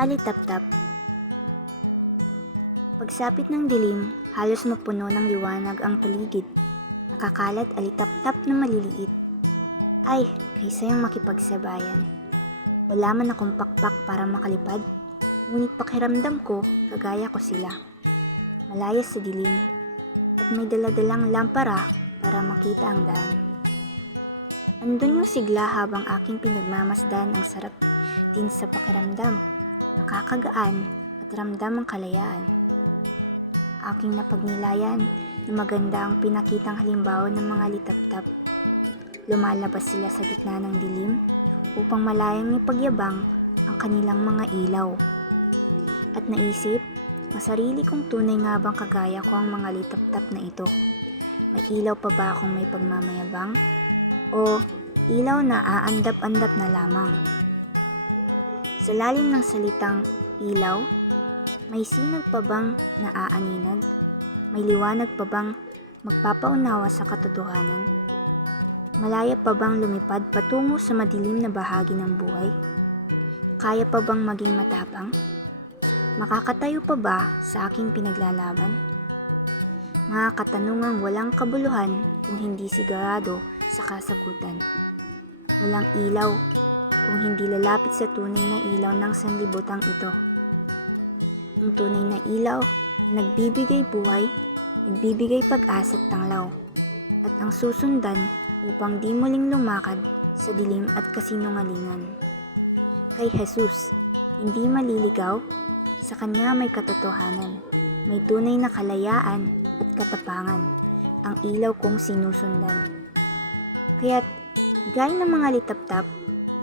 Alitaptap. Pagsapit ng dilim, halos mapuno ng liwanag ang paligid. Nakakalat alitaptap na maliliit. Ay, kaysayang makipagsabayan. Wala man akong pakpak para makalipad, ngunit pakiramdam ko, kagaya ko sila. Malaya sa dilim, at may daladalang lampara para makita ang daan. Andun yung sigla habang aking pinagmamasdan ang sarap din sa pakiramdam. Nakakagaan at ramdam ang kalayaan. Aking napagnilayan na maganda ang pinakitang halimbawa ng mga litaptap. Lumalabas sila sa gitna ng dilim upang malayang ipagyabang ang kanilang mga ilaw. At naisip, masarili kong tunay nga bang kagaya ko ang mga litaptap na ito? May ilaw pa ba akong may pagmamayabang? O ilaw na aandap-andap na lamang? Sa lalim ng salitang ilaw, may sinag pa bang naaaninag? May liwanag pa bang magpapaunawa sa katotohanan? Malaya pa bang lumipad patungo sa madilim na bahagi ng buhay? Kaya pa bang maging matapang? Makakatayo pa ba sa aking pinaglalaban? Mga katanungang walang kabuluhan kung hindi sigurado sa kasagutan. Walang ilaw kung hindi lalapit sa tunay na ilaw ng sanlibutan ito. Ang tunay na ilaw, nagbibigay buhay, nagbibigay pag-asa at tanglaw, at ang susundan upang di muling lumakad sa dilim at kasinungalingan. Kay Jesus, hindi maliligaw, sa Kanya may katotohanan, may tunay na kalayaan at katapangan, ang ilaw kong sinusundan. Kaya't, gaya ng mga litaptap,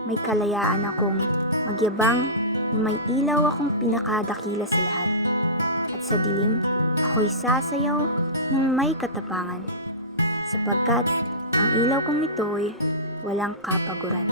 may kalayaan akong magyabang na may ilaw akong pinakadakila sa lahat. At sa dilim, ako'y sasayaw ng may katapangan. Sapagkat ang ilaw kong ito'y walang kapaguran.